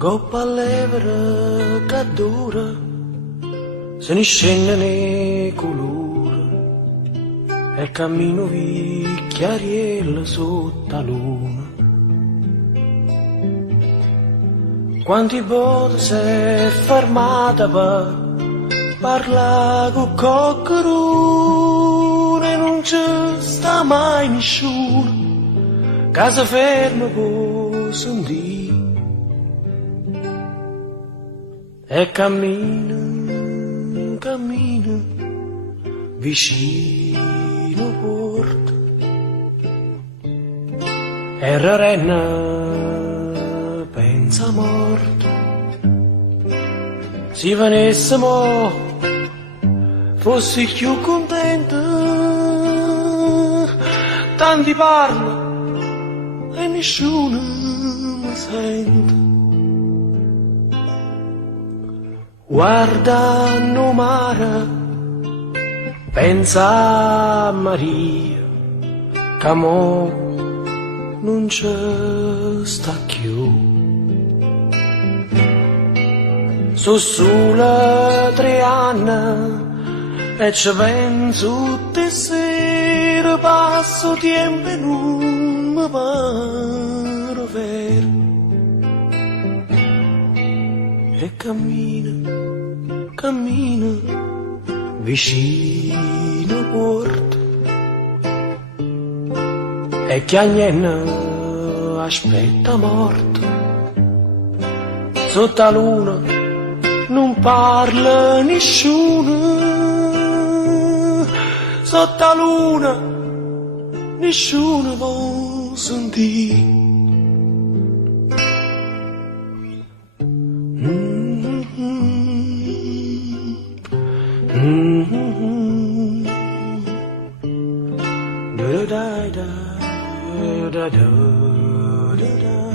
Coppa levere che dura, se ne scende nei colori, e cammino vi chiariella sotto la luna. Quanti volte si è fermata per parlare con qualcuno e non c'è sta mai nessuno, casa ferma può sentire. E cammina, cammina, vicino porta, e Rarenna pensa a morte. Se venissimo, fossi più contenta, tanti parla e nessuno mi sente. Guardando mare, pensa a Maria, che mo non c'è sta più. Sono solo 3 anni e ci penso tutte sere, passo tempo e non mi pare vero. E cammina, cammina, vicino porta, e chiagnenna aspetta morta. Sotto la luna non parla nessuno, sotto la luna nessuno può sentire. Da da da da da da.